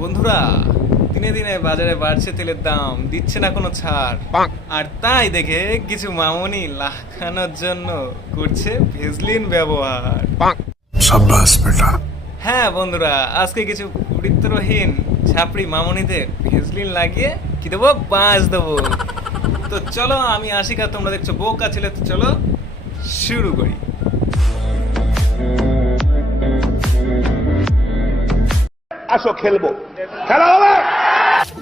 বন্ধুরা, দিনে দিনে বাজারে বাড়ছে তেলের দাম, দিচ্ছে না কোনো ছাড়। আর তাই দেখে কিছু মামনি লাখানোর জন্য করছে ভেজলিন ব্যবহার। হ্যাঁ বন্ধুরা, আজকে কিছু চরিত্রহীন ছাপড়ি মামনিদের ভেজলিন লাগিয়ে কি দেবো, বাঁশ দেবো। তো চলো, আমি আশিকা, তোমরা দেখছো বোকা ছেলে। তো চলো শুরু করি। আসো খেলবো, খেলা হবে।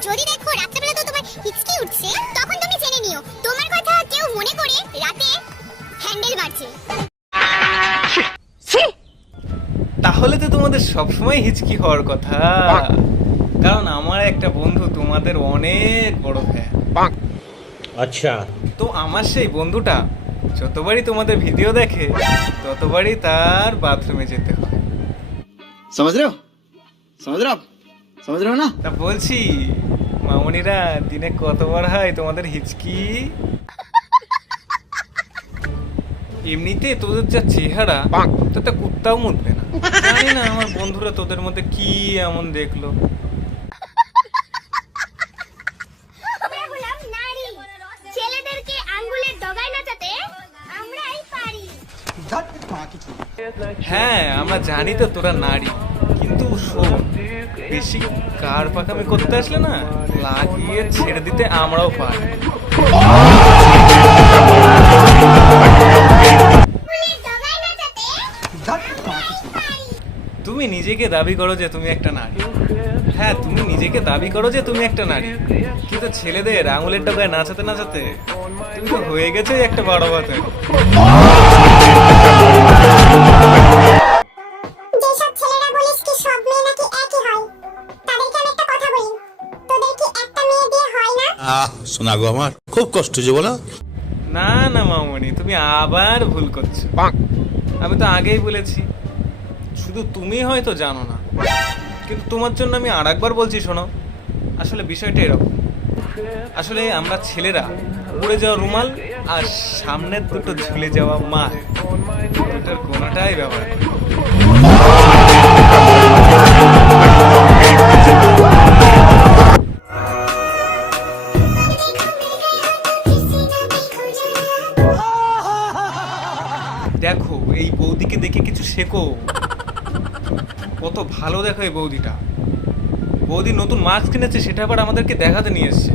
যদি দেখো রাত্রেবেলা তো তোমার হিচকি উঠছে, তখন তুমি জেনে নিও তোমার কথা কেউ মনে করে রাতে হ্যান্ডেল মারছে। তাহলে তো তোমাদের সবসময় হিচকি হওয়ার কথা, কারণ আমার একটা বন্ধু তোমাদের অনেক বড় ফ্যান। আচ্ছা, তো আমার সেই বন্ধুটা যতবারই তোমাদের ভিডিও দেখে ততবারই তার বাথরুমে যেতে হয়। समझ रहे हो समझ रहे हो ना। তা বলছি মামনিরা, দিনে কতবার হয় তোমাদের হিচকি? এমনিতে তোদের যা চেহারা, তাতে কুত্তাও মুতবে না। জানি না আমার বন্ধুরা তোদের মধ্যে কি এমন দেখলো। আমরা হলাম নারী, ছেলেদেরকে আঙ্গুলের ডগায় নাচাতে আমরাই পারি। হ্যাঁ, আমরা জানি তো তোরা নারী, কিন্তু শোন, বেশি কার পাকামি করতে আসলে না, লাগিয়ে ছেড়ে দিতে আমরাও পারি। আঙ্গুলের ডগায় নাচাতে তুমি নিজেকে দাবি করো যে তুমি একটা নারী। হ্যাঁ, তুমি নিজেকে দাবি করো যে তুমি একটা নারী, কিন্তু ছেলেদের আঙুলের ডগায় নাচাতে নাচাতে তুমি তো হয়ে গেছে একটা বড় বাতে। যেসব ছেলেরা বলিস কি সব মেয়ে নাকি একই হয়, তাদেরকে আমি একটা কথা বলি, তোদের কি একটা মেয়ে দিয়ে হয় না? শোনা গো, আমার খুব কষ্ট যে বলো। না না মামনি, তুমি আবার ভুল করছো। আমি তো আগেই বলেছি, শুধু তুমি হয়তো জানো না, কিন্তু তোমার জন্য আমি আর একবার বলছি, শোনো। আসলে বিষয়টা এরকম, আসলে আমরা ছেলেরা উড়ে যাওয়া রুমাল আর সামনের দুটো ঝুলে যাওয়া মাল, দুটোর কোনোটাই ব্যবহার করি। দেখো, এই বৌদিকে দেখে কিছু শেখো। কত ভালো দেখো এই বৌদিটা। বৌদি নতুন মাস্ক কিনেছে, সেটা আবার আমাদেরকে দেখাতে নিয়ে এসছে।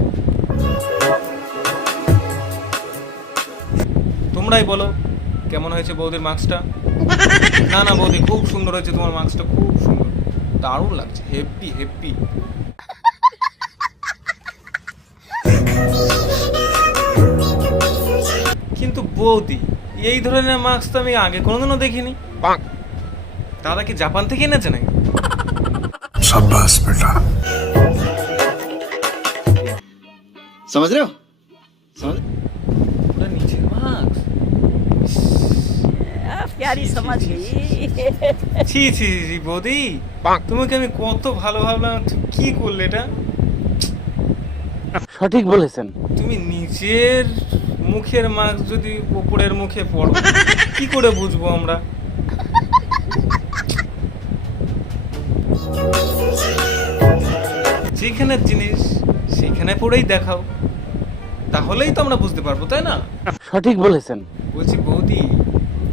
তোমরাই বলো কেমন হয়েছে বৌদির মাস্কটা। না না বৌদি, খুব সুন্দর হয়েছে তোমার মাস্কটা, খুব সুন্দর, দারুণ লাগছে, হেপি হেপি। কিন্তু বৌদি, এই ধরনের মাস্ক তো আমি আগে কোনোদিনও দেখিনি। দাদা কি জাপান থেকে এনেছে নাকি? शाबाश बेटा। समझ रहे हो ওটা নিচের মাস্ক। प्यारी समझ गई। ছি ছি ছি বৌদি, তোমাকে আমি কত ভালো ভাবলাম, তুমি কি করলে এটা? সঠিক বলেছেন। তুমি নিচের মুখের মাস্ক যদি উপরের মুখে পড়ো, কি করে বুঝবো আমরা? যেখানের জিনিস সেখানে পড়েই দেখাও, তাহলেই তো আমরা বুঝতে পারবো, তাই না? সঠিক বলেছেন। বলছি বৌদি,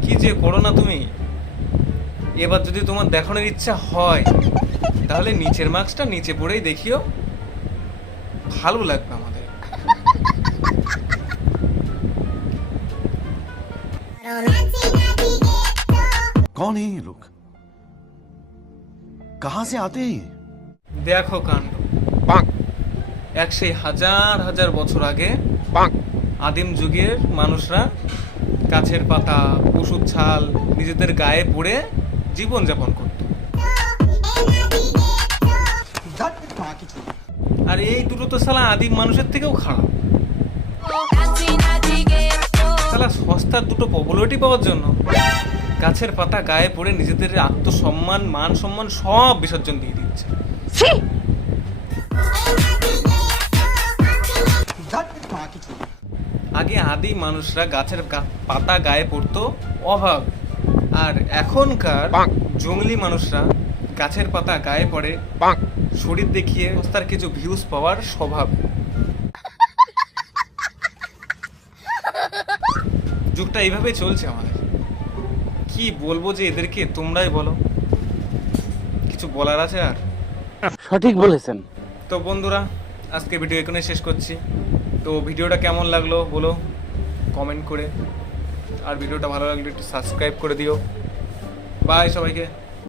কি যে করো না তুমি। এবার যদি তোমার দেখানোর ইচ্ছা হয়, তাহলে নিচের মাস্কটা নিচে পড়েই দেখিও, ভালো লাগবে আমাদের। कौन है ये लोग, कहाँ से आते हैं? দেখো কাণ্ড, এক সেই হাজার হাজার বছর আগে আদিম যুগের মানুষরা গাছের পাতা, পশুর ছাল নিজেদের গায়ে পরে জীবন যাপন করত। আর এই দুটো তো শালা আদিম মানুষের থেকেও খারাপ। শালা সস্তার দুটো পপুলারিটি পাওয়ার জন্য গাছের পাতা গায়ে পড়ে নিজেদের আত্মসম্মান, মান সম্মান সব বিসর্জন দিয়ে দিচ্ছে। আগে আদি মানুষরা গাছের পাতা গায়ে পড়তো অভাব, আর এখনকার জঙ্গলি মানুষরা গাছের পাতা গায়ে পড়ে শরীর দেখিয়ে তার কিছু ভিউজ পাওয়ার স্বভাব। যুগটা এইভাবে চলছে আমাদের। কি বলবো যে এদেরকে, তোমরাই বলো। কিছু বলার আছে আর? সঠিক বলেছেন। তো বন্ধুরা, আজকে ভিডিও এখানে শেষ করছি। তো ভিডিওটা কেমন লাগলো বলো কমেন্ট করে, আর ভিডিওটা ভালো লাগলে একটু সাবস্ক্রাইব করে দিও। বাই সবাইকে।